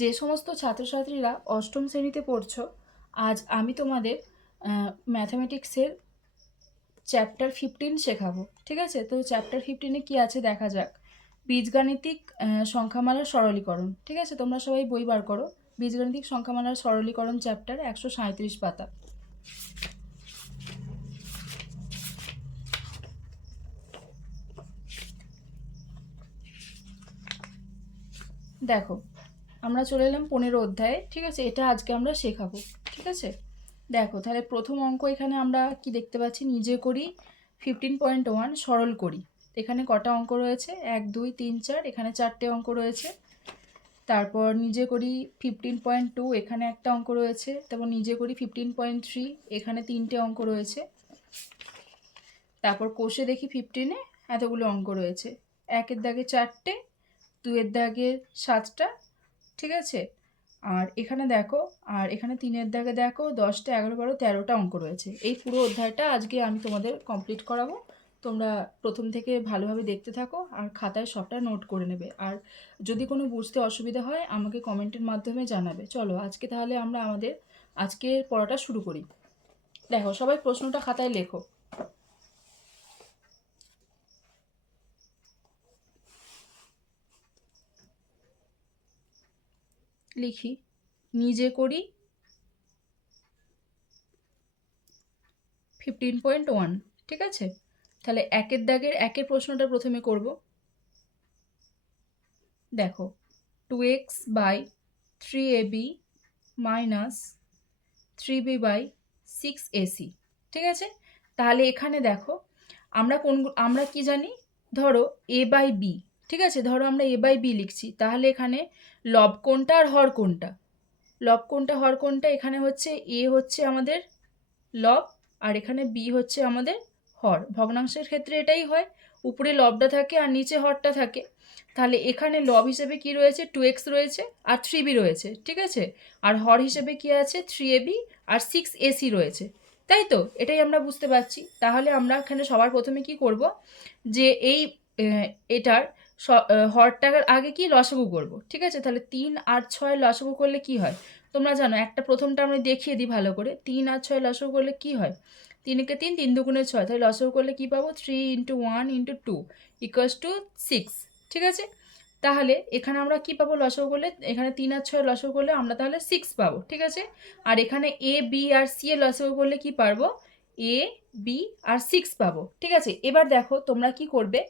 যে সমস্ত ছাত্রছাত্রীরা অষ্টম শ্রেণীতে পড়ছো, আজ আমি তোমাদের ম্যাথামেটিক্সের চ্যাপ্টার 15 শেখাবো। ঠিক আছে, তো চ্যাপ্টার 15-এ কী আছে দেখা যাক। বীজগাণিতিক সংখ্যামালার সরলীকরণ। ঠিক আছে, তোমরা সবাই বই বার করো। বীজগাণিতিক সংখ্যামালার সরলীকরণ চ্যাপ্টার 137 পাতা। দেখো, আমরা চলে এলাম 15 অধ্যায়ে। ঠিক আছে, এটা আজকে আমরা শেখাবো। ঠিক আছে, দেখো তাহলে প্রথম অঙ্ক এখানে আমরা কি দেখতে পাচ্ছি, নিজে করি 15.1 সরল করি। এখানে কটা অঙ্ক রয়েছে, 1 2 3 4, এখানে 4টে অঙ্ক রয়েছে। তারপর নিজে করি 15.2, এখানে একটা অঙ্ক রয়েছে। তারপর নিজে করি 15.3, এখানে 3টে অঙ্ক রয়েছে। তারপর কোষে দেখি 15-এ এতগুলো অঙ্ক রয়েছে, 1-এর দাগে 4টে, 2-এর দাগে 7টা। ঠিক আছে, আর এখানে দেখো, আর এখানে 3-এর দাগে দেখো 10টা, 11, 12, 13টা অঙ্ক রয়েছে। এই পুরো অধ্যায়টা আজকে আমি তোমাদের কমপ্লিট করাবো। তোমরা প্রথম থেকে ভালোভাবে দেখতে থাকো আর খাতায় সবটা নোট করে নেবে। আর যদি কোনো বুঝতে অসুবিধা হয় আমাকে কমেন্টের মাধ্যমে জানাবে। চলো আজকে তাহলে আমরা আমাদের আজকের পড়াটা শুরু করি। দেখো, সবাই প্রশ্নটা খাতায় লেখো। লিখি, নিজে করি 15.1। ঠিক আছে, তাহলে 1-এর দাগের 1-এর প্রশ্নটা প্রথমে করব। দেখো, 2x by 3ab minus 3b by 6ac। ঠিক আছে, তাহলে এখানে দেখো আমরা কি জানি, ধরো a বাই b। ঠিক আছে, ধরো আমরা a বাই b লিখছি, তাহলে এখানে লব কোনটা আর হর কোনটা? লব কোনটা হর কোনটা? এখানে হচ্ছে a হচ্ছে আমাদের লব আর এখানে b হচ্ছে আমাদের হর। ভগ্নাংশের ক্ষেত্রে এটাই হয়, উপরে লবটা থাকে আর নিচে হরটা থাকে। তাহলে এখানে লব হিসেবে কি রয়েছে, 2x রয়েছে আর 3b রয়েছে। ঠিক আছে, আর হর হিসেবে কি আছে, 3ab আর 6ac রয়েছে। তাই তো, এটাই আমরা বুঝতে পারছি। তাহলে আমরা এখানে সবার প্রথমে কি করব, যে এই এটার হরটার আগে কি লসাগু করব। ঠিক আছে, তাহলে 3 আর 6 লসাগু করলে কি হয় তোমরা জানো। একটা প্রথমটা আমরা দেখিয়ে দিই ভালো করে। 3 আর 6 লসাগু করলে কি হয়, 3-একে 3, 3 দুগুণে 6। তাহলে লসাগু করলে কি পাবো, 3 × 1 × 2 = 6। ঠিক আছে, তাহলে এখানে আমরা কি পাবো লসাগু করলে, এখানে 3 আর 6 লসাগু করলে আমরা তাহলে 6 পাবো। ঠিক আছে, আর এখানে a b আর c এর লসাগু করলে কি পারবো, a b আর 6 পাবো। ঠিক আছে, এবার দেখো তোমরা কি করবে,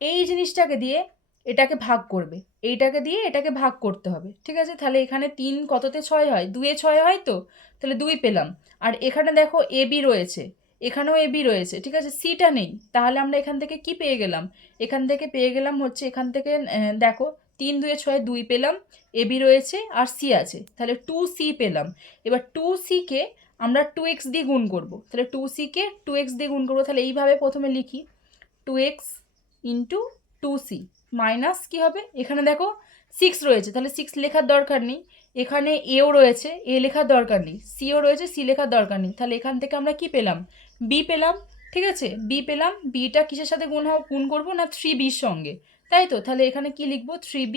এই জিনিসটাকে দিয়ে এটাকে ভাগ করবে, এইটাকে দিয়ে এটাকে ভাগ করতে হবে। ঠিক আছে, তাহলে এখানে 3 কততে 6 হয়, 2-এ 6 হয় তো, তাহলে 2 পেলাম। আর এখানে দেখো এ বি রয়েছে, এখানেও এ বি রয়েছে। ঠিক আছে, সিটা নেই, তাহলে আমরা এখান থেকে কি পেয়ে গেলাম, এখান থেকে পেয়ে গেলাম হচ্ছে, এখান থেকে দেখো 3 2-এ 6, 2 পেলাম, এ বি রয়েছে আর সি আছে, তাহলে 2c পেলাম। এবার 2c-কে আমরা 2x দিয়ে গুণ করব, তাহলে 2c-কে 2x দিয়ে গুণ করবো। তাহলে এইভাবে প্রথমে লিখি, 2x ইন্টু 2c মাইনাস কী হবে, এখানে দেখো 6 রয়েছে, তাহলে 6 লেখার দরকার নেই। এখানে এও রয়েছে, এ লেখার দরকার নেই। সিও রয়েছে, সি লেখার দরকার নেই। তাহলে এখান থেকে আমরা কি পেলাম, বি পেলাম। ঠিক আছে, বি পেলাম। বিটা কিসের সাথে গুণ করবো না, 3bর সঙ্গে। তাই তো, তাহলে এখানে কি লিখবো, 3b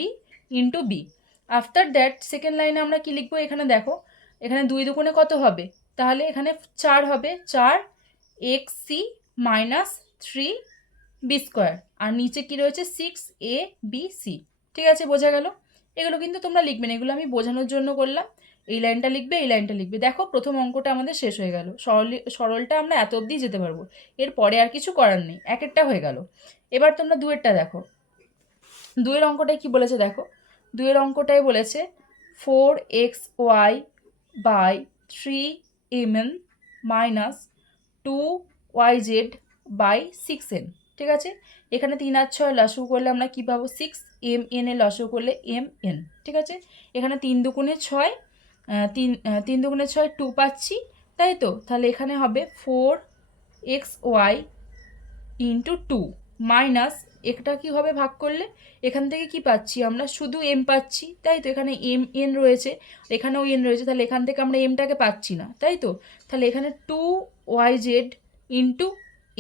into B. After that second লাইনে আমরা কি লিখবো, এখানে দেখো, এখানে 2 দুগুণে কত হবে, তাহলে এখানে 4 হবে, 4 xc মাইনাস 3b²। আর নিচে কি রয়েছে, 6abc। ঠিক আছে, বোঝা গেল। এগুলো কিন্তু তোমরা লিখবে না, এগুলো আমি বোঝানোর জন্য করলাম। এই লাইনটা লিখবে, এই লাইনটা লিখবে। দেখো, প্রথম অঙ্কটা আমাদের শেষ হয়ে গেল। সরলটা আমরা এত অবধি যেতে পারবো, এরপরে আর কিছু করার নেই, একটা হয়ে গেল। এবার তোমরা 2-এরটা দেখো। 2-এর অঙ্কটায় কি বলেছে দেখো, 2-এর অঙ্কটায় বলেছে 4xy by 3mn minus 2yz by 6n। ঠিক আছে, এখানে 3 আর 6 লসাগু করলে আমরা কী পাবো, 6mn এর লসাগু করলে mn। ঠিক আছে, এখানে 3 দুগুণে 6, 3 দুগুণে 6, 2 পাচ্ছি। তাই তো, তাহলে এখানে হবে 4xy ইন্টু 2 মাইনাস, এটা কী হবে ভাগ করলে, এখান থেকে কি পাচ্ছি আমরা, শুধু এম পাচ্ছি। তাই তো, এখানে এম এন রয়েছে, এখানেও এন রয়েছে, তাহলে এখান থেকে আমরা এমটাকে পাচ্ছি না। তাই তো, তাহলে এখানে 2yz ইন্টু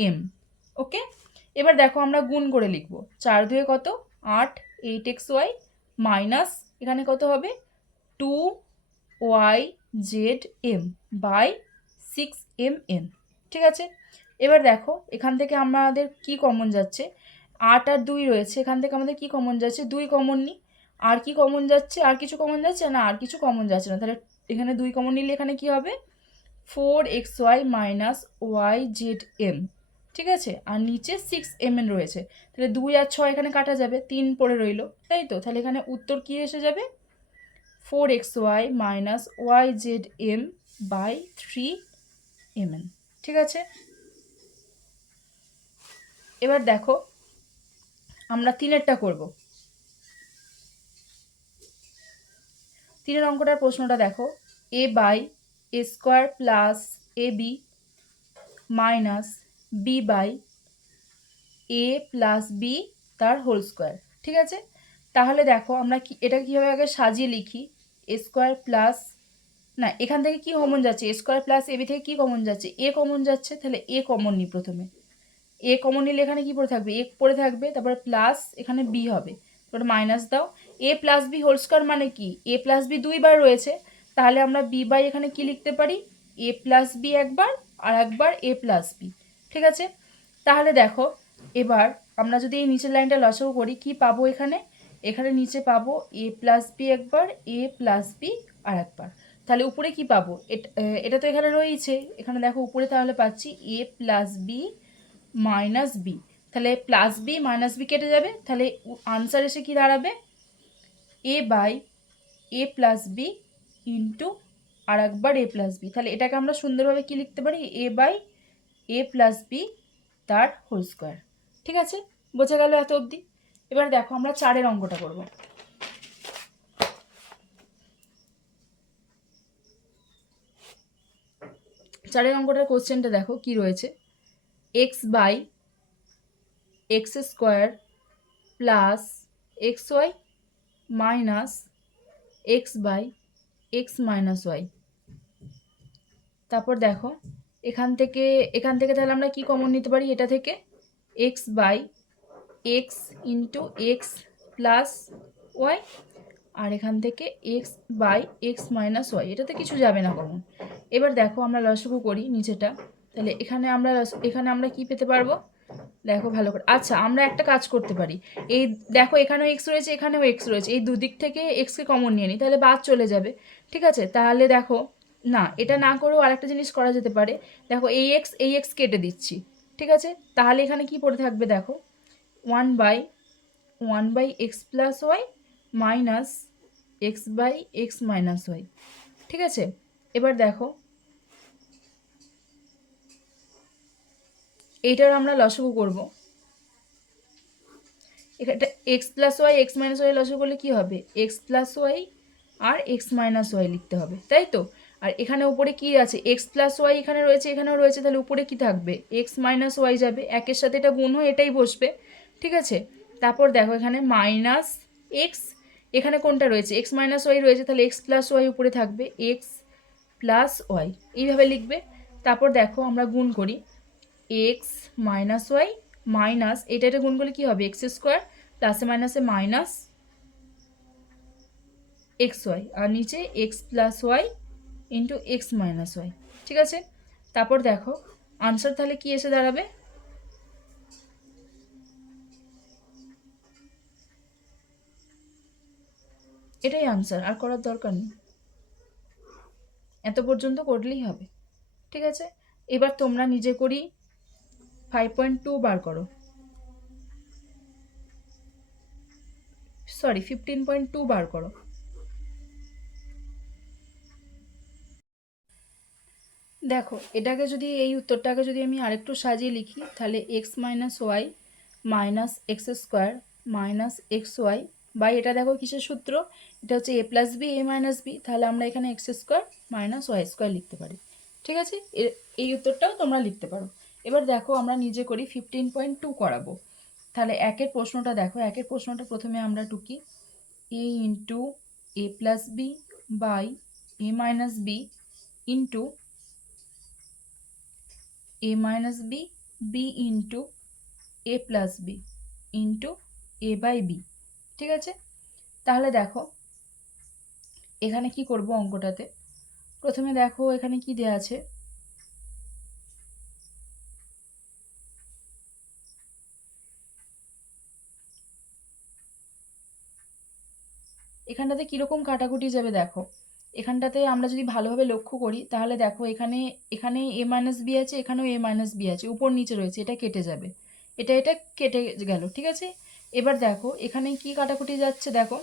এম। ওকে, এবার দেখো আমরা গুণ করে লিখবো। 4 2-এ কত, 8, 8xy মাইনাস এখানে কত হবে, 2yzm বাই 6mn। ঠিক আছে, এবার দেখো এখান থেকে আমাদের কি কমন যাচ্ছে, 8 আর 2 রয়েছে, এখান থেকে আমাদের কি কমন যাচ্ছে, 2 কমন নিই। আর কি কমন যাচ্ছে, আর কিছু কমন যাচ্ছে না, আর কিছু কমন যাচ্ছে না, তাহলে এখানে 2 কমন নিলে এখানে কি হবে, 4xy মাইনাস yzm। ঠিক আছে, আর নিচে 6mn রয়েছে, তাহলে 2 আর 6 এখানে কাটা যাবে, 3 পড়ে রইল, তাই তো, তাহলে এখানে উত্তর কি এসে যাবে, 4xy minus yzm by 3mn। ঠিক আছে, এবার দেখো আমরা 3এরটা করব। 3এর অঙ্কটার প্রশ্নটা দেখো, a by a square plus A B minus B by A plus B তার হোল স্কোয়ার। ঠিক আছে, তাহলে দেখো আমরা কি এটা কীভাবে আগে সাজিয়ে লিখি, এ স্কোয়ার প্লাস, না এখান থেকে কি কমন যাচ্ছে, এ স্কোয়ার প্লাস এ বি থেকে কি কমন যাচ্ছে, এ কমন যাচ্ছে, তাহলে এ কমন নিই প্রথমে, এ কমন নিলে এখানে কি পড়ে থাকবে, এ পড়ে থাকবে, তারপরে প্লাস এখানে বি হবে, তারপরে মাইনাস দাও, এ প্লাস বি হোল স্কোয়ার মানে কি, এ প্লাস বি 2বার রয়েছে, তাহলে আমরা বি বাই এখানে কি লিখতে পারি, এ প্লাস বি একবার আর একবার এ প্লাস বি। ঠিক আছে, তাহলে দেখো এবার আমরা যদি এই নিচের লাইনটা লসাগু করি কি পাবো, এখানে এখানে নিচে পাবো এ প্লাস বি একবার, এ প্লাস বি আর একবার, তাহলে উপরে কি পাবো, এটা তো এখানে রয়েছে, এখানে দেখো উপরে তাহলে পাচ্ছি a plus b minus B, তাহলে প্লাস বি মাইনাস বি কেটে যাবে, তাহলে আনসার এসে কি দাঁড়াবে, a by A plus B into আর একবার এ প্লাস বি, তাহলে এটাকে আমরা সুন্দরভাবে কি লিখতে পারি, এ বাই এ প্লাস বি তার হোল স্কোয়ার। ঠিক আছে, বোঝা গেল এত অবধি। এবার দেখো আমরা 4এর অঙ্কটা করব। 4এর অঙ্কটার কোশ্চেনটা দেখো কি রয়েছে, X by X square plus X Y minus x by x minus Y. তারপর দেখো এখান থেকে তাহলে আমরা কি কমন নিতে পারি, এটা থেকে x by x into x plus Y, আর এখান থেকে x by x minus y, এটাতে কিছু যাবে না কমন। এবার দেখো আমরা লসাগু করি নিচেটা, তাহলে এখানে আমরা কি পেতে পারবো, দেখো ভালো করে, আচ্ছা আমরা একটা কাজ করতে পারি, এই দেখো এখানেও এক্স রয়েছে এখানেও এক্স রয়েছে, এই দুদিক থেকে এক্সকে কমন নিয়ে নিই, তাহলে বাদ চলে যাবে। ঠিক আছে, তাহলে দেখো না এটা না করেও আরেকটা জিনিস করা যেতে পারে, দেখো এই এক্স কেটে দিচ্ছি। ঠিক আছে, তাহলে এখানে কি পড়ে থাকবে, দেখো 1/1 X plus Y minus x by x minus Y. ঠিক আছে, এবার দেখো এইটার আমরা লসাগু করব, এটা X plus Y X minus Y লসাগু করলে কী হবে, এক্স প্লাস ওয়াই আর এক্স মাইনাস ওয়াই লিখতে হবে, তাই তো, আর এখানে উপরে কি আছে, এক্স প্লাস ওয়াই এখানে রয়েছে এখানেও রয়েছে, তাহলে উপরে কি থাকবে, এক্স মাইনাস ওয়াই যাবে, একের সাথে এটা গুণ হয়ে এটাই বসবে। ঠিক আছে, তারপর দেখো এখানে মাইনাস এক্স, এখানে কোনটা রয়েছে, এক্স মাইনাস ওয়াই রয়েছে, তাহলে এক্স প্লাস ওয়াই উপরে থাকবে, এক্স প্লাস ওয়াই এইভাবে লিখবে। তারপর দেখো আমরা গুণ করি, এক্স মাইনাস ওয়াই মাইনাস এটা গুণ করলে কী হবে, এক্স স্কোয়ার প্লাসে মাইনাসে মাইনাস এক্স ওয়াই, আর নিচে X plus Y into X minus Y. ঠিক আছে, তারপর দেখো আনসার তাহলে কি এসে দাঁড়াবে, এটাই আনসার, আর করার দরকার নেই, এত পর্যন্ত করলেই হবে। ঠিক আছে, এবার তোমরা নিজে করি 5.2 বার করো, সরি 15.2 বার করো। দেখো এটাকে যদি এই উত্তরটাকে যদি আমি আরেকটু সাজিয়ে লিখি, তাহলে X minus Y minus X square minus X Y by, এটা দেখো কিসের সূত্র, এটা হচ্ছে A plus B A minus B, তাহলে আমরা এখানে X square minus Y square লিখতে পারি। ঠিক আছে, এই উত্তরটাও তোমরা লিখতে পারো। এবার দেখো আমরা নিজে করি 15.2 করাবো, তাহলে একের প্রশ্নটা দেখো, একের প্রশ্নটা প্রথমে আমরা টুকি, a into a plus b by A minus b into a minus b b into a plus B into a by b. ঠিক আছে, তাহলে দেখো এখানে কি করব অঙ্কটাতে, প্রথমে দেখো এখানে কি দেওয়া আছে, এখানটাতে কীরকম কাটাকুটি যাবে দেখো। এখানটাতে আমরা যদি ভালোভাবে লক্ষ্য করি তাহলে দেখো এখানে এখানে এ মাইনাস বি আছে, এখানেও এ মাইনাস বি আছে, উপর নিচে রয়েছে, এটা কেটে যাবে, এটা কেটে গেল, ঠিক আছে। এবার দেখো এখানে কি কাটাকুটি যাচ্ছে, দেখো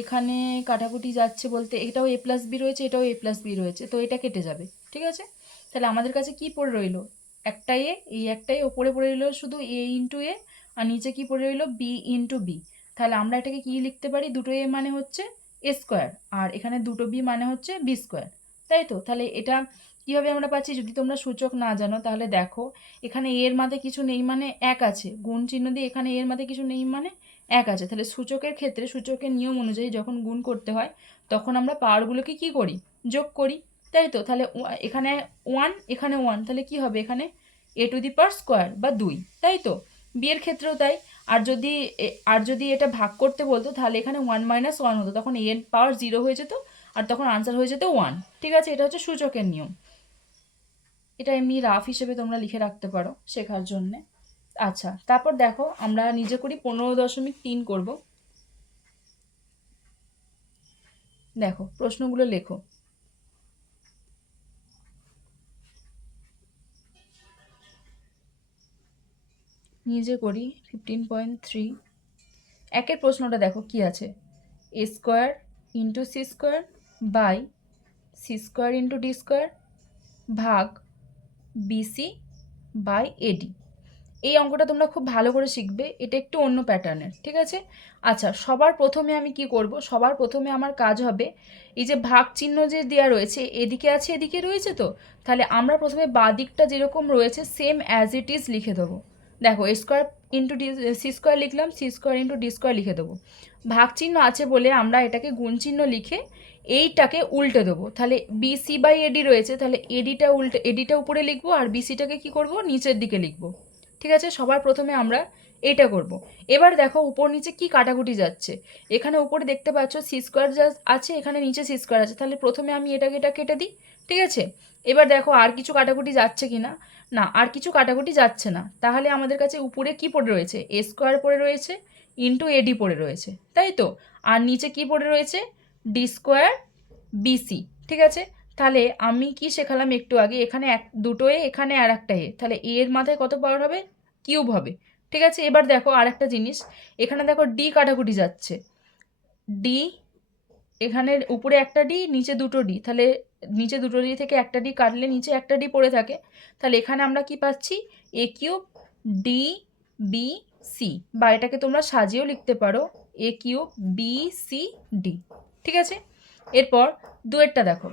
এখানে কাটাকুটি যাচ্ছে বলতে এটাও এ প্লাস বি রয়েছে, এটাও এ প্লাস বি রয়েছে, তো এটা কেটে যাবে, ঠিক আছে। তাহলে আমাদের কাছে কি পড়ে রইলো, একটা এ, এই একটাই ওপরে পড়ে রইলো শুধু এ ইন্টু এ, আর নিচে কি পড়ে রইলো বি ইন্টু বি। তাহলে আমরা এটাকে কি লিখতে পারি, দুটো এ মানে হচ্ছে এ স্কোয়ার, আর এখানে দুটো বি মানে হচ্ছে বি স্কোয়ার, তাই তো। তাহলে এটা কীভাবে আমরা পাচ্ছি, যদি তোমরা সূচক না জানো তাহলে দেখো এখানে এর মাঝে কিছু নেই মানে এক আছে, গুণ চিহ্ন দিয়ে এখানে এর মাঝে কিছু নেই মানে এক আছে। তাহলে সূচকের ক্ষেত্রে সূচকের নিয়ম অনুযায়ী যখন গুণ করতে হয় তখন আমরা পাওয়ারগুলোকে কি করি, যোগ করি, তাই তো। তাহলে এখানে ওয়ান, এখানে ওয়ান, তাহলে কি হবে এখানে এ টু দি পাওয়ার স্কোয়ার বা 2, তাই তো। বি এর ক্ষেত্রেও তাই। আর যদি এটা ভাগ করতে বলতো তাহলে এখানে 1 মাইনাস 1 হতো, তখন এর পাওয়ার 0 হয়ে যেত আর তখন আনসার হয়ে যেত 1, ঠিক আছে। এটা হচ্ছে সূচকের নিয়ম, এটা এমনি রাফ হিসেবে তোমরা লিখে রাখতে পারো শেখার জন্যে। আচ্ছা, তারপর দেখো আমরা নিজে করি 15.3 করব। দেখো প্রশ্নগুলো লেখো। নিজে করি 15.3। একের প্রশ্নটা দেখো কি আছে, a square into c square by c square into d square ভাগ বিসি বাই এডি। এই অঙ্কটা তোমরা খুব ভালো করে শিখবে, এটা একটু অন্য প্যাটার্নের, ঠিক আছে। আচ্ছা, সবার প্রথমে আমি কি করব, সবার প্রথমে আমার কাজ হবে এই যে ভাগ চিহ্ন যে দেওয়া রয়েছে এদিকে আছে এদিকে রয়েছে, তো তাহলে আমরা প্রথমে বাঁ দিকটা যেরকম রয়েছে সেম অ্যাজ ইট ইজ লিখে দেবো। দেখো এ square into d c square লিখলাম, c square into d square লিখে দেবো। ভাগ চিহ্ন আছে বলে আমরা এটাকে গুণ চিহ্ন লিখে এইটাকে উল্টে দেবো। তাহলে বিসি বাই এডি রয়েছে, তাহলে এডিটা উপরে লিখবো আর বিসিটাকে কি করব নিচের দিকে লিখবো, ঠিক আছে। সবার প্রথমে আমরা এইটা করব। এবার দেখো উপর নিচে কি কাটাকুটি যাচ্ছে, এখানে উপরে দেখতে পাচ্ছ সি স্কোয়ার যা আছে, এখানে নিচে সি স্কোয়ার আছে, তাহলে প্রথমে আমি এটা কেটে দিই, ঠিক আছে। এবার দেখো আর কিছু কাটাকুটি যাচ্ছে কি না, না আর কিছু কাটাকুটি যাচ্ছে না, তাহলে আমাদের কাছে উপরে কি পড়ে রয়েছে, এ স্কোয়ার পড়ে রয়েছে ইন্টু এডি পড়ে রয়েছে, তাই তো। আর নিচে কি পড়ে রয়েছে, ডি স্কোয়ার বিসি, ঠিক আছে। তাহলে আমি কি শেখালাম একটু আগে, এখানে দুটো এ, এখানে আর একটা এ, তাহলে এ এর মাথায় কত পাওয়ার হবে, কিউব হবে, ঠিক আছে। এবার দেখো আর একটা জিনিস, এখানে দেখো ডি কাটাকুটি যাচ্ছে, ডি এখানে উপরে একটা ডি নিচে দুটো ডি, তাহলে নিচে দুটো ডি থেকে একটা ডি কাটলে নিচে একটা ডি পড়ে থাকে, তাহলে এখানে আমরা কি পাচ্ছি, এ কিউব ডি বি সি, বা এটাকে তোমরা সাজিয়েও লিখতে পারো এ কিউব বি সি ডি, ঠিক আছে। এরপর দুয়েরটা দেখো,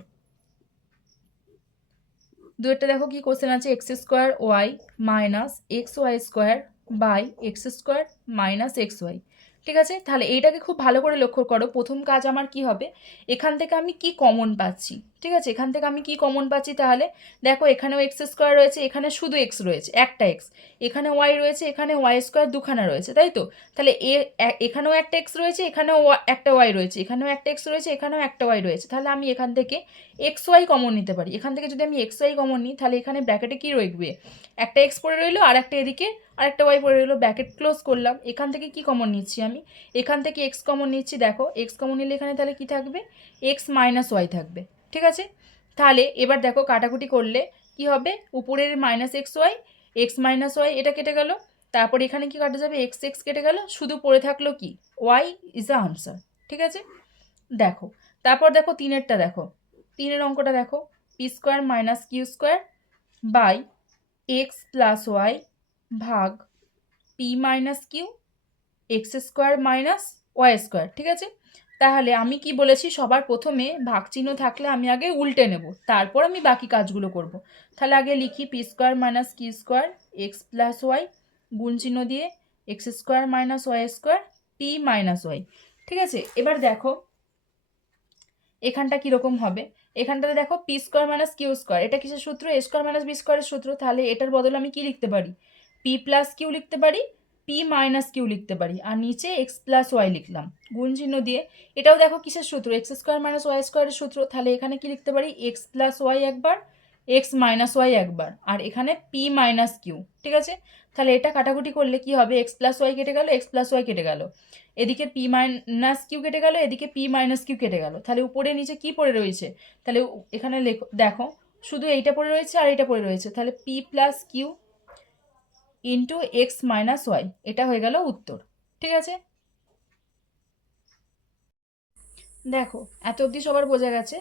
দুয়েরটা দেখো কি কোশ্চেন আছে, X square Y minus X Y square by X square minus X Y, ঠিক আছে। তাহলে এইটাকে খুব ভালো করে লক্ষ্য করো, প্রথম কাজ আমার কি হবে, এখান থেকে আমি কি কমন পাচ্ছি, ঠিক আছে। এখান থেকে আমি কি কমন পাচ্ছি, তাহলে দেখো এখানেও এক্স স্কোয়ার রয়েছে, এখানে শুধু এক্স রয়েছে একটা এক্স, এখানে ওয়াই রয়েছে, এখানে ওয়াই স্কোয়ার দুখানা রয়েছে, তাই তো। তাহলে এখানেও একটা এক্স রয়েছে, এখানেও একটা ওয়াই রয়েছে, এখানেও একটা এক্স রয়েছে, এখানেও একটা ওয়াই রয়েছে, তাহলে আমি এখান থেকে এক্স ওয়াই কমন নিতে পারি। এখান থেকে যদি আমি এক্স ওয়াই কমন নিই তাহলে এখানে ব্র্যাকেটে কী রইবে, একটা এক্স পড়ে রইলো আর একটা এদিকে আর একটা ওয়াই পড়ে রইলো, ব্র্যাকেট ক্লোজ করলাম। এখান থেকে কি কমন নিচ্ছি আমি, এখান থেকে এক্স কমন নিচ্ছি, দেখো এক্স কমন নিলে এখানে তাহলে কি থাকবে, এক্স মাইনাস ওয়াই থাকবে, ঠিক আছে। তাহলে এবার দেখো কাটাকুটি করলে কি হবে, উপরের মাইনাস এক্স মাইনাস ওয়াই এটা কেটে গেল, তারপর এখানে কি কাটা যাবে, এক্স এক্স কেটে গেল, শুধু পড়ে থাকলো কি ওয়াই ইজ দ্য আনসার, ঠিক আছে। দেখো তারপর দেখো তিনেরটা দেখো, তিনের অঙ্কটা দেখো, P square minus Q square by x plus y ভাগ p minus q x square minus Y square, ঠিক আছে। তাহলে আমি কি বলেছি, সবার প্রথমে ভাগ চিহ্ন থাকলে আমি আগে উল্টে নেব, তারপর আমি বাকি কাজগুলো করব। তাহলে আগে লিখি P square minus Q square X plus Y গুণ চিহ্ন দিয়ে X square minus Y square P minus Y, ঠিক আছে। এবার দেখো এখানটা কীরকম হবে, এখানটাতে দেখো P square minus Q square, এটা কিসের সূত্র, এ স্কোয়ার মাইনাস বি স্কোয়ারের সূত্র, তাহলে এটার বদলে আমি কি লিখতে পারি, পি প্লাস কিউ লিখতে পারি, পি মাইনাস কিউ লিখতে পারি, আর নিচে এক্স প্লাস ওয়াই লিখলাম গুণ চিহ্ন দিয়ে। এটাও দেখো কিসের সূত্র, এক্স স্কোয়ার মাইনাস ওয়াই স্কোয়ারের সূত্র। তাহলে এখানে কি লিখতে পারি, এক্স প্লাস ওয়াই একবার, এক্স মাইনাস ওয়াই একবার, আর এখানে পি মাইনাস কিউ। ঠিক আছে, তাহলে এটা কাটাকুটি করলে কি হবে, এক্স প্লাস ওয়াই কেটে গেল, এক্স প্লাস ওয়াই কেটে গেল, এদিকে পি মাইনাস কিউ কেটে গেল, এদিকে পি মাইনাস কিউ কেটে গেল। তাহলে উপরে নিচে কি পড়ে রয়েছে, তাহলে এখানে দেখো শুধু এইটা পড়ে রয়েছে আর এইটা পড়ে রয়েছে, তাহলে P plus Q into X minus Y, এটা হয়ে গেল উত্তর। ঠিক আছে, দেখো এত অবধি সবার বোঝা গেছে।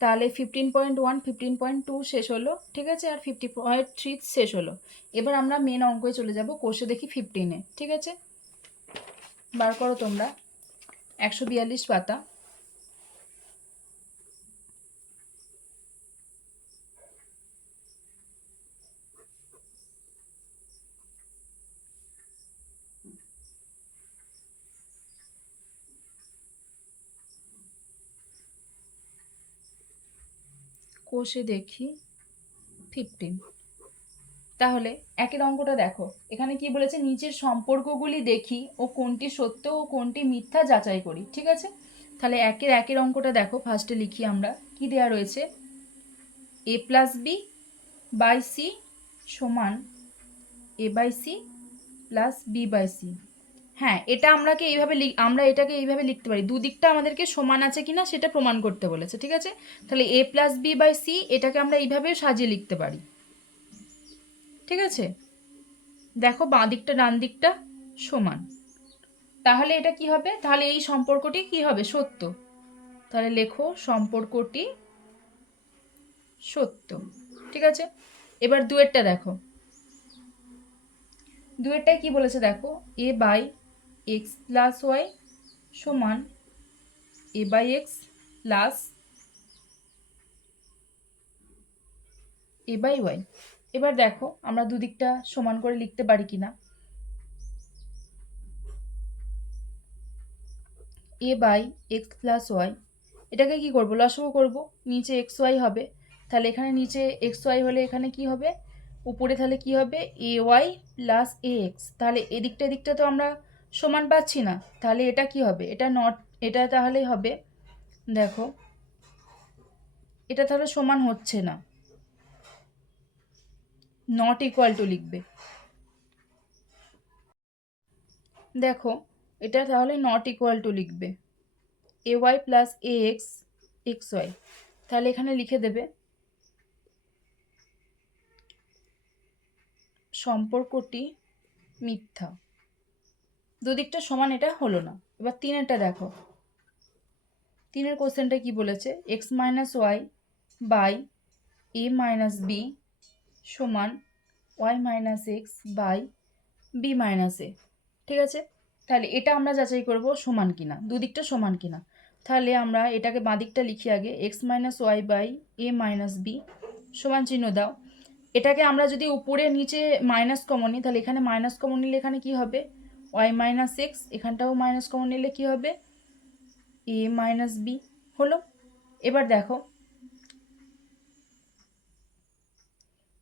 তাহলে 15.1 15.2 শেষ হলো, ঠিক আছে, আর 50.3 শেষ হলো। এবার আমরা মেন অঙ্কে চলে যাব, কোষে দেখি 15-এ। ঠিক আছে, বার করো তোমরা 142 পাতা। কোষে দেখি 15। তাহলে একের অঙ্কটা দেখো, এখানে কি বলেছে, নিচের সম্পর্কগুলি দেখি ও কোনটি সত্য ও কোনটি মিথ্যা যাচাই করি। ঠিক আছে, তাহলে একের অঙ্কটা দেখো, ফার্স্টে লিখি আমরা, কি দেয়া রয়েছে, a plus b by c সমান a by c plus b by c. হ্যাঁ, এটা আমরা এটাকে এইভাবে লিখতে পারি, দুদিকটা আমাদেরকে সমান আছে কিনা সেটা প্রমাণ করতে বলেছে। ঠিক আছে, তাহলে এ প্লাস বি বাই সি এটাকে আমরা এইভাবে সাজিয়ে লিখতে পারি। ঠিক আছে, দেখো বাঁ দিকটা ডান দিকটা সমান, তাহলে এটা কি হবে, তাহলে এই সম্পর্কটি কি হবে, সত্য। তাহলে লেখো সম্পর্কটি সত্য। ঠিক আছে, এবার দুয়েরটা দেখো, দুয়েরটায় কি বলেছে দেখো, a by x plus y সমান a by x plus a by y. এবার দেখো আমরা দুদিকটা সমান করে লিখতে পারি কিনা, a by x plus y, এটাকে কি করবো, লসাগু করবো, নিচে এক্স ওয়াই হবে, তাহলে এখানে নিচে এক্স ওয়াই হলে এখানে কি হবে, উপরে তাহলে কি হবে, A Y plus A x. তাহলে এদিকটা তো আমরা সমান পাচ্ছি না, তাহলে এটা কি হবে, এটা তাহলে হবে, দেখো এটা তাহলে সমান হচ্ছে না, নট ইকুয়াল টু লিখবে। দেখো এটা তাহলে নট ইকুয়াল টু লিখবে, A Y plus A x X Y, তাহলে এখানে লিখে দেবে সম্পর্কটি মিথ্যা, দুদিকটা সমান, এটা হলো না। এবার তিনেরটা দেখো, তিনের কোশ্চেনটা কি বলেছে, x minus Y by A minus B সমান y minus x by b minus a. ঠিক আছে, তাহলে এটা আমরা যাচাই করব সমান কিনা, দুদিকটা সমান কিনা। তাহলে আমরা এটাকে বাঁদিকটা লিখি আগে, X minus Y by A minus B সমান চিহ্ন দাও। এটাকে আমরা যদি উপরে নিচে মাইনাস কমন নিই, তাহলে এখানে মাইনাস কমন নিলে এখানে কি হবে, ওয়াই মাইনাস এক্স, এখানটাও মাইনাস কমন নিলে কি হবে, এ মাইনাস বি হলো। এবার দেখো,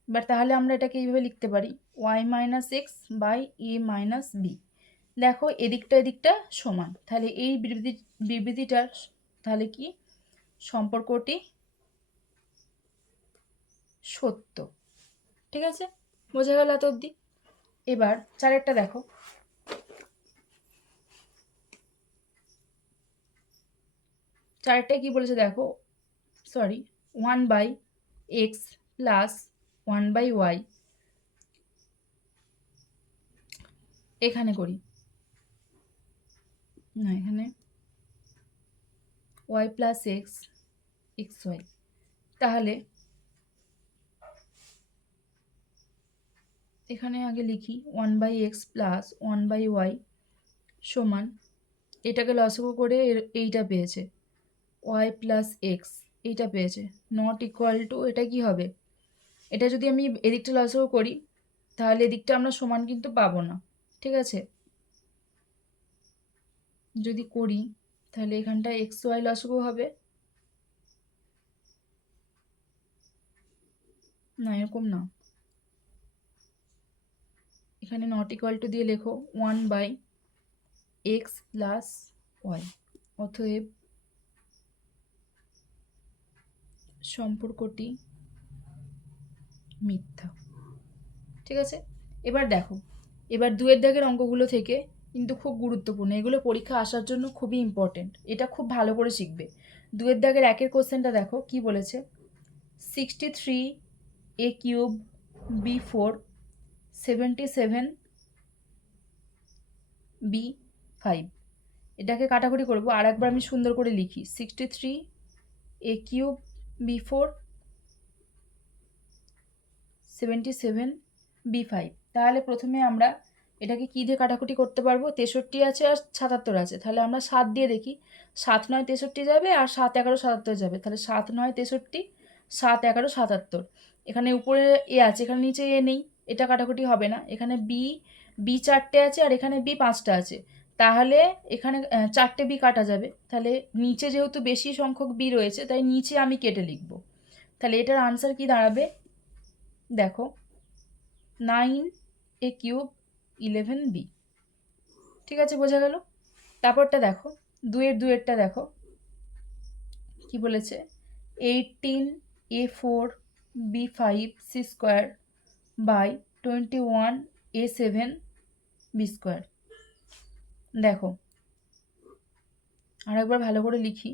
এবার তাহলে আমরা এটাকে এইভাবে লিখতে পারি, Y minus x by A minus B. দেখো এদিকটা সমান, তাহলে এই বিবৃতিটার তাহলে কি, সম্পর্কটি সত্য। ঠিক আছে, বোঝা গেল এত অবধি। এবার চারেরটা দেখো, চারেরটায় কি বলেছে দেখো, সরি, 1/x প্লাস 1/y, এখানে করি না, এখানে y plus X X Y. তাহলে এখানে আগে লিখি 1/x প্লাস 1/y সমান, এটাকে লসাগু করে এইটা পেয়েছে, ওয়াই প্লাস এক্স এইটা পেয়েছে, নট ইকুয়াল টু, এটা কি হবে, এটা যদি আমি এদিকটা লসাগু করি তাহলে এদিকটা আমরা সমান কিন্তু পাবো না। ঠিক আছে, যদি করি তাহলে এখানটা এক্স ওয়াই লসাগু হবে না, এরকম না, এখানে নট ইকুয়াল টু দিয়ে লেখো 1/x প্লাস ওয়াই। অতএব সম্পর্কটি মিথ্যা। ঠিক আছে, এবার দেখো, এবার 2-এর দাগের অঙ্কগুলো থেকে কিন্তু খুব গুরুত্বপূর্ণ, এগুলো পরীক্ষা আসার জন্য খুবই ইম্পর্টেন্ট, এটা খুব ভালো করে শিখবে। 2-এর দাগের 1-এর কোশ্চেনটা দেখো কি বলেছে। 63a³ b4 77b5। এটাকে কাটাকুটি করবো, আর একবার আমি সুন্দর করে লিখি 63a³ b4 77b5। তাহলে প্রথমে আমরা এটাকে কী দিয়ে কাটাকুটি করতে পারবো, 63 আছে আর 77 আছে, তাহলে আমরা 7 দিয়ে দেখি। 7 9 63 যাবে আর 7 11 77 যাবে, তাহলে 7 9 63, 7 11 77। এখানে উপরে এ আছে, এখানে নিচে এ নেই, এটা কাটাকুটি হবে না। এখানে বি 4টে আছে আর এখানে বি 5টা আছে, তাহলে এখানে 4টে বি কাটা যাবে। তাহলে নিচে যেহেতু বেশি সংখ্যক বি রয়েছে তাই নিচে আমি কেটে লিখব। তাহলে এটার আনসার কি দাঁড়াবে, দেখো 9a³ 11b। ঠিক আছে, বোঝা গেল। তারপরটা দেখো, 2-এরটা দেখো কি বলেছে। 18a4 b5 c² by 21a7 b²। দেখো আর একবার ভালো করে লিখি।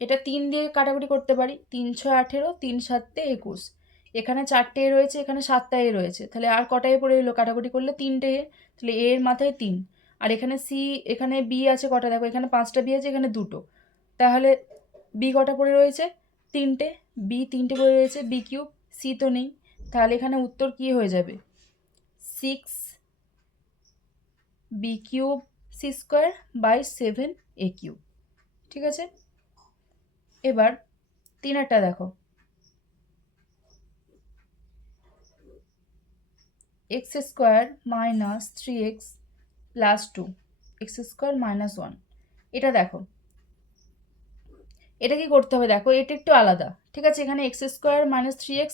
এটা 3 দিয়ে কাটাকুটি করতে পারি, 3 6 18, 3 7 21। এখানে 4টে এ রয়েছে, এখানে 7টা এ রয়েছে, তাহলে আর কটা এ পড়ে এলো কাটাকুটি করলে 3টে এ, তাহলে এ এর মাথায় 3। আর এখানে সি, এখানে বি আছে কটা, দেখো এখানে 5টা বি আছে, এখানে 2টো, তাহলে বি কটা পড়ে রয়েছে, 3টে, বি 3টে পড়ে রয়েছে, b³ সি তো নেই, তাহলে এখানে উত্তর কি হয়ে যাবে, 6b³ c² বাই 7a³। ঠিক আছে, এবার 3-এরটা দেখো। x² minus 3x plus 2 x² minus 1। এটা দেখো, এটা কি করতে হবে, দেখো এটা একটু আলাদা। ঠিক আছে, এখানে x² মাইনাস 3x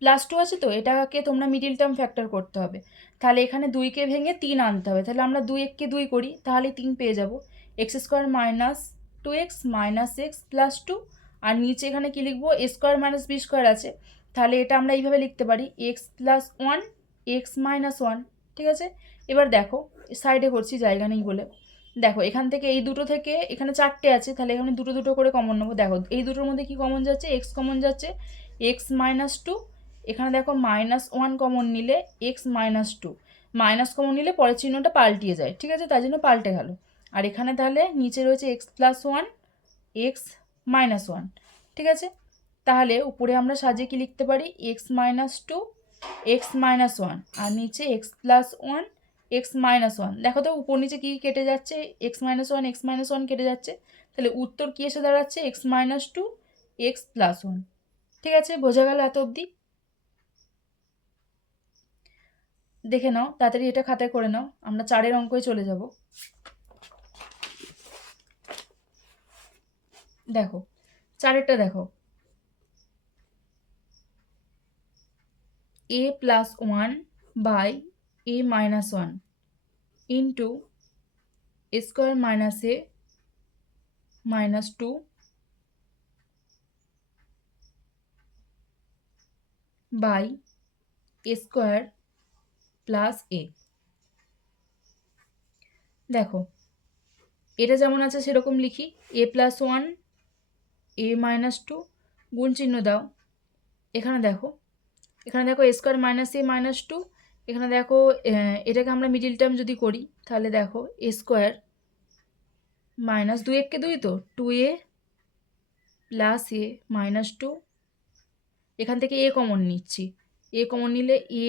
প্লাস 2 আছে, তো এটাকে তোমরা মিডিল টার্ম ফ্যাক্টর করতে হবে। তাহলে এখানে 2কে ভেঙে 3 আনতে হবে, তাহলে আমরা 2 1কে 2 করি, তাহলে 3 পেয়ে যাবো। x² minus 2x minus x plus 2, আর নিচে এখানে কি লিখবো, a² মাইনাস b² আছে, তাহলে এটা আমরা এইভাবে লিখতে পারি x প্লাস 1 x মাইনাস 1। ঠিক আছে, এবার দেখো সাইডে করছি জায়গা নেই বলে। দেখো এখান থেকে এই দুটো থেকে এখানে 4টে আছে, তাহলে এখানে দুটো দুটো করে কমন নেবো। দেখো এই দুটোর মধ্যে কি কমন যাচ্ছে, এক্স কমন যাচ্ছে, এক্স মাইনাস 2। এখানে দেখো মাইনাস 1 কমন নিলে এক্স মাইনাস 2, মাইনাস কমন নিলে পরের চিহ্নটা পাল্টিয়ে যায়। ঠিক আছে, তাই জন্য পাল্টে গেল। আর এখানে তাহলে নিচে রয়েছে এক্স প্লাস 1 এক্স মাইনাস 1। ঠিক আছে, তাহলে উপরে আমরা সাজিয়ে কি লিখতে পারি, এক্স মাইনাস 2 এক্স মাইনাস 1, আর নিচে এক্স প্লাস 1 এক্স মাইনাস 1। দেখো তো উপর নিচে কী কেটে যাচ্ছে, এক্স মাইনাস 1 এক্স মাইনাস 1 কেটে যাচ্ছে, তাহলে উত্তর কী এসে দাঁড়াচ্ছে, এক্স মাইনাস 2 এক্স প্লাস 1। ঠিক আছে, বোঝা গেল এত অবধি। দেখে নাও তাড়াতাড়ি, এটা খাতায় করে নাও, আমরা 4-এর অঙ্কই চলে যাব। দেখো 4-এরটা দেখো, a plus 1 by a minus 1 into a² minus a minus 2 by a² plus a। দেখো এটা যেমন আছে সেরকম লিখি, a প্লাস 1 a মাইনাস 2 গুণ চিহ্ন দাও। এখানে দেখো a² মাইনাস a মাইনাস 2, এখানে দেখো এটাকে আমরা মিডিল টার্ম যদি করি, তাহলে দেখো a² মাইনাস 2 1কে 2 তো 2a প্লাস a মাইনাস 2, এখান থেকে a কমন নিচ্ছি, a কমন নিলে a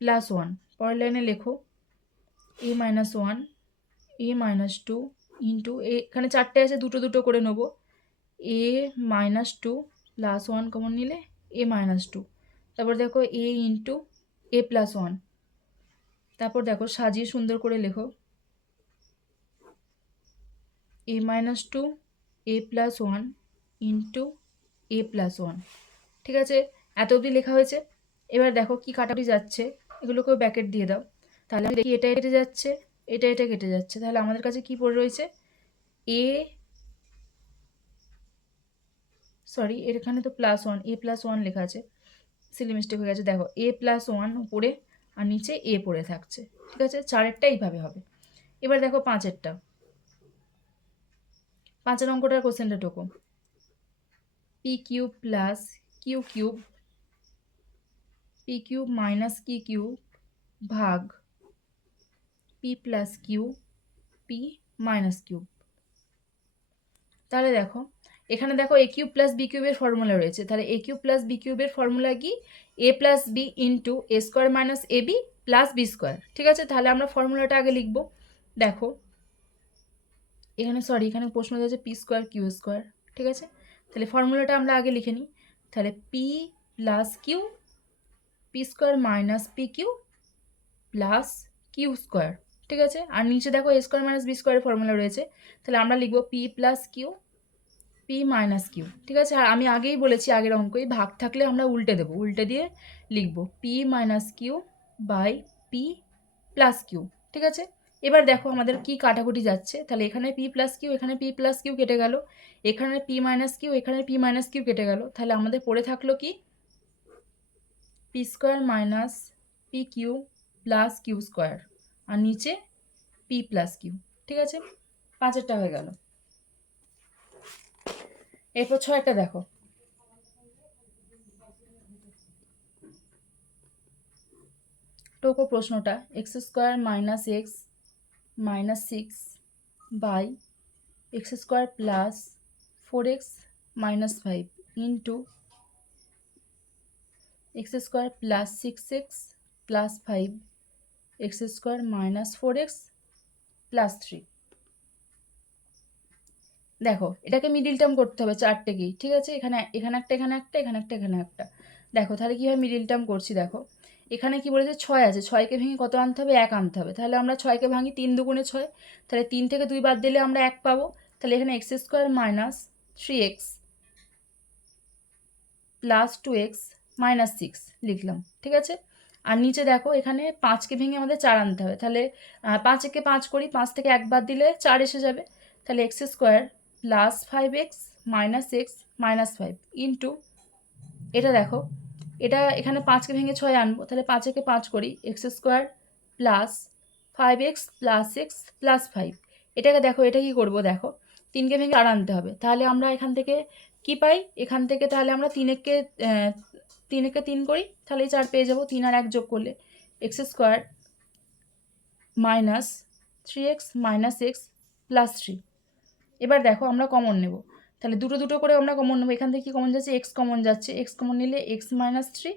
প্লাস 1, পরের লাইনে লেখো a minus 1 a minus 2 into এখানে 4টে আছে, দুটো দুটো করে নেবো, a মাইনাস 2 প্লাস 1 কমন নিলে a মাইনাস 2, তারপর দেখো a ইন্টু a প্লাস 1, তারপর দেখো সাজিয়ে সুন্দর করে লেখো a minus 2 a plus 1 into a plus 1। ঠিক আছে, এত অবধি লেখা হয়েছে। এবার দেখো কি কাটাকুটি যাচ্ছে, এগুলোকেও ব্যাকেট দিয়ে দাও। তাহলে আমি দেখি এটা কেটে যাচ্ছে, এটা কেটে যাচ্ছে, তাহলে আমাদের কাছে কি পড়ে রয়েছে এ, সরি এখানে তো +1, A+1 লেখা আছে, সিলি মিস্টেক হয়ে গেছে। দেখো A+1 উপরে আর নিচে এ পড়ে থাকছে। ঠিক আছে, 4এরটা এইভাবে হবে। এবার দেখো 5এরটা, 5এর অঙ্কটার কোশ্চেনটা Toko, p³ plus q³ p³ minus q³ ভাগ p plus Q p minus cube. তাহলে দেখো এখানে দেখো a³ প্লাস b³ এর ফর্মুলা রয়েছে, তাহলে a³ প্লাস b³ এর ফর্মুলা কি a plus B into a square minus A B plus B square. ঠিক আছে, তাহলে আমরা ফর্মুলাটা আগে লিখবো। দেখো এখানে সরি এখানে প্রশ্ন আছে পি স্কোয়ার কিউ স্কোয়ার। ঠিক আছে, তাহলে ফর্মুলাটা আমরা আগে লিখে নিই। তাহলে P plus Q, P square minus P Q plus Q square. ঠিক আছে, আর নিচে দেখো এ স্কোয়ার মাইনাস বি স্কোয়ারের ফর্মুলা রয়েছে, তাহলে আমরা লিখবো P plus Q P minus Q. ঠিক আছে, আর আমি আগেই বলেছি আগের অঙ্কই ভাগ থাকলে আমরা উল্টে দেবো, উল্টে দিয়ে লিখবো P minus Q by P plus Q. ঠিক আছে, এবার দেখো আমাদের কি কাটাকুটি যাচ্ছে, তাহলে এখানে পি প্লাস কিউ, এখানে পি প্লাস কিউ কেটে গেল, এখানে পি মাইনাস কিউ, এখানে পি মাইনাস কিউ কেটে গেল, তাহলে আমাদের পড়ে থাকলো কি p square minus P Q plus Q square আর নিচে পি প্লাস কিউ। ঠিক আছে, 5এরটা হয়ে গেল। এরপর 6এরটা দেখো, টোকো প্রশ্নটা X square minus X minus 6 by X square plus 4x minus 5 into X square plus 6x plus 5 X square minus 4x plus 3। দেখো এটাকে মিডিল টার্ম করতে হবে চারটেকেই। ঠিক আছে, এখানে এখানে একটা, এখানে একটা, এখানে একটা, এখানে একটা। দেখো তাহলে কীভাবে মিডিল টার্ম করছি, দেখো এখানে কি বলেছে 6 আছে, 6কে ভেঙে কত আনতে হবে 1 আনতে হবে, তাহলে আমরা 6কে ভাঙি 3 দুগুণে 6, তাহলে 3 থেকে 2 বাদ দিলে আমরা 1 পাবো, তাহলে এখানে X square minus 3x plus 2x minus 6 লিখলাম। ঠিক আছে, আর নিচে দেখো এখানে 5কে ভেঙে আমাদের 4 আনতে হবে, তাহলে 5কে 5 করি, 5 থেকে 1 বাদ দিলে 4 এসে যাবে, তাহলে x square plus 5x minus X minus 5 into এটা দেখো এটা এখানে 5কে ভেঙে 6 আনবো, তাহলে 5কে 5 করি, x square plus 5x plus x plus 5। এটাকে দেখো এটা কি করবো, দেখো 3কে ভেঙে 4 আনতে হবে, তাহলে আমরা এখান থেকে কি পাই, এখান থেকে তাহলে আমরা 3 3 করি, তাহলে 4 পেয়ে যাবো, 3 আর 1 যোগ করলে x square minus 3x minus x plus 3। এবার দেখো আমরা কমন নেব, তাহলে দুটো দুটো করে আমরা কমন নেবো, এখান থেকে কি কমন যাচ্ছে এক্স কমন যাচ্ছে, এক্স কমন নিলে এক্স মাইনাস 3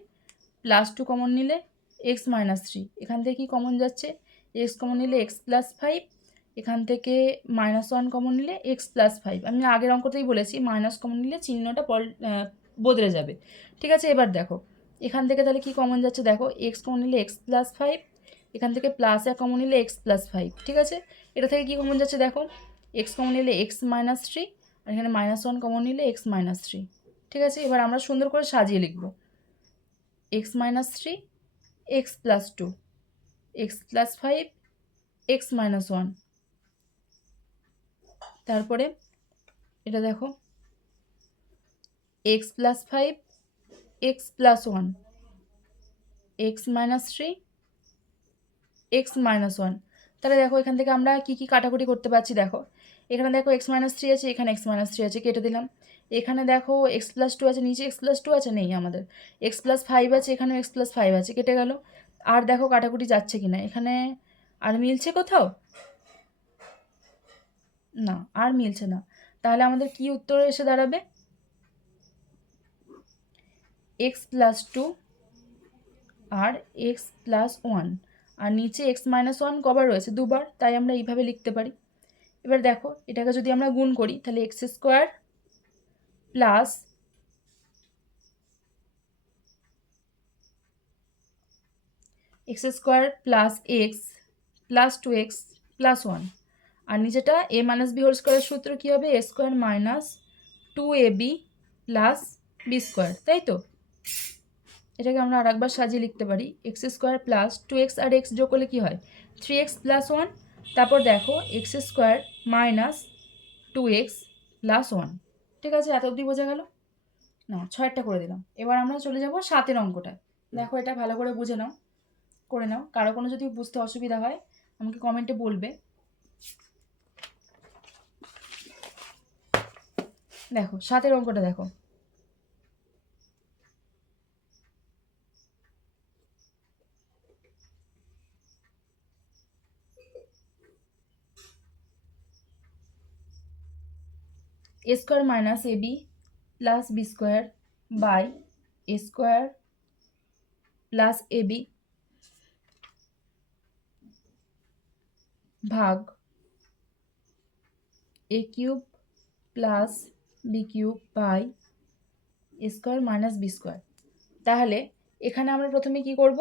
প্লাস 2 কমন নিলে এক্স মাইনাস 3, এখান থেকে কি কমন যাচ্ছে এক্স কমন নিলে এক্স প্লাস 5, এখান থেকে -1 কমন নিলে এক্স প্লাস 5। আমি আগের অঙ্কতেই বলেছি মাইনাস কমন নিলে চিহ্নটা বদলে যাবে। ঠিক আছে, এবার দেখো এখান থেকে তাহলে কি কমন যাচ্ছে, দেখো এক্স কমন নিলে এক্স প্লাস 5, এখান থেকে প্লাস 1 কমন নিলে এক্স প্লাস 5। ঠিক আছে, এটা থেকে কি কমন যাচ্ছে, দেখো এক্স কমন নিলে এক্স মাইনাস 3 আর এখানে -1 কমন নিলে এক্স মাইনাস 3। ঠিক আছে, এবার আমরা সুন্দর করে সাজিয়ে লিখব x minus 3 x plus 2 x plus 5 x minus 1। তারপরে এটা দেখো x plus 5 x plus 1 x minus 3 x minus 1। তাহলে দেখো এখান থেকে আমরা কি কি কাটাকুটি করতে পারছি, দেখো এখানে দেখো এক্স মাইনাস 3 আছে, এখানে এক্স মাইনাস 3 আছে, কেটে দিলাম। এখানে দেখো এক্স প্লাস 2 আছে, নিচে এক্স প্লাস 2 আছে, নেই আমাদের এক্স প্লাস 5 আছে, এখানেও এক্স প্লাস 5 আছে, কেটে গেল। আর দেখো কাটাকুটি যাচ্ছে কি না, এখানে আর মিলছে কোথাও, না আর মিলছে না, তাহলে আমাদের কি উত্তর এসে দাঁড়াবে এক্স প্লাস 2 আর এক্স প্লাস 1, আর নিচে এক্স মাইনাস 1 কবার রয়েছে, দুবার, তাই আমরা এইভাবে লিখতে পারি। এবার দেখো এটাকে যদি আমরা গুণ করি, তাহলে x square plus x square plus x plus 2x plus 1, আর নিচেটা এ মাইনাস বি হোল স্কোয়ারের সূত্র কী হবে, a square minus 2ab plus B square, তাই তো। এটাকে আমরা আরেকবার সাজিয়ে লিখতে পারি এক্স স্কোয়ার প্লাস 2x আর এক্স যোগ করলে কী হয় 3x প্লাস 1। তারপর দেখো x square minus 2x plus 1। ঠিক আছে, এত অবধি বোঝা গেল না? 6টা করে দিলাম। এবার আমরা চলে যাব 7এর অঙ্কটা। দেখো এটা ভালো করে বুঝে নাও, করে নাও। কারো কোনো যদি বুঝতে অসুবিধা হয় আমাকে কমেন্টে বলবে। দেখো 7এর অঙ্কটা দেখো, a square minus ab plus B square by a square plus ab ভাগ a cube plus B cube by a square minus B square. তাহলে এখানে আমরা প্রথমে কি করব,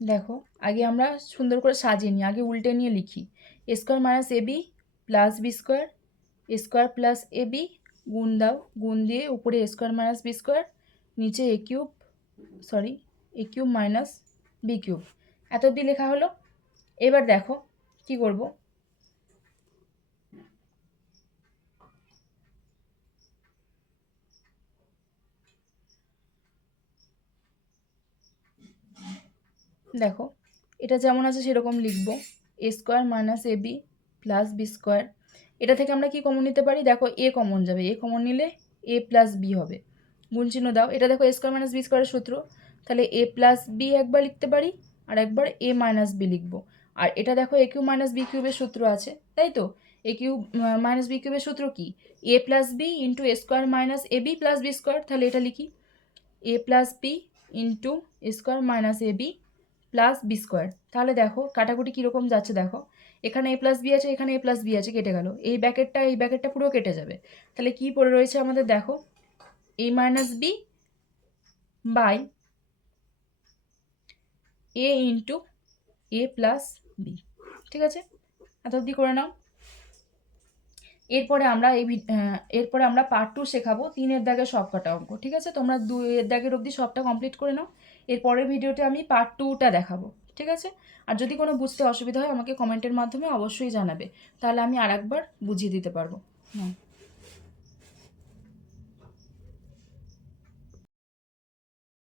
দেখো আগে আমরা সুন্দর করে সাজিয়ে নিই, আগে উল্টে নিয়ে লিখি a square minus ab plus B square, a square plus ab গুণ দাও, গুণ দিয়ে উপরে a square minus B square, নিচে a cube minus B cube. এত অবধি লেখা হলো। এবার দেখো কি করব, দেখো এটা যেমন আছে সেরকম লিখব a square minus ab plus B square. এটা থেকে আমরা কি কমন নিতে পারি, দেখো a কমন যাবে, a কমন নিলে a প্লাস বি হবে, গুণ চিহ্ন দাও। এটা দেখো a স্কোয়ার মাইনাস বি স্কোয়ারের সূত্র, তাহলে a প্লাস বি একবার লিখতে পারি আর একবার a মাইনাস বি লিখবো। আর এটা দেখো a কিউব মাইনাস বি কিউবের সূত্র আছে, তাই তো? a কিউব মাইনাস বি কিউবের সূত্র কি, a plus B into a square minus ab plus B square. তাহলে এটা লিখি a plus B into a square minus ab plus B square. তাহলে দেখো কাটাকুটি কীরকম যাচ্ছে, দেখো এখানে a প্লাস বি আছে, এখানে a প্লাস বি আছে, কেটে গেল। এই ব্যাকেটটা পুরো কেটে যাবে। তাহলে কি পড়ে রয়েছে আমাদের, দেখো a minus B by a into a plus B. ঠিক আছে, এত অবধি করে নাও। এরপরে আমরা পার্ট 2 শেখাবো 3-এর দাগের সব কটা অঙ্ক। ঠিক আছে, তোমরা 2-এর দাগের অবধি সবটা কমপ্লিট করে নাও। এরপরের ভিডিওতে আমি পার্ট 2টা দেখাবো। ঠিক আছে, আর যদি কোনো বুঝতে অসুবিধা হয় আমাকে কমেন্টের মাধ্যমে অবশ্যই জানাবে, তাহলে আমি আরেকবার বুঝিয়ে দিতে পারবো।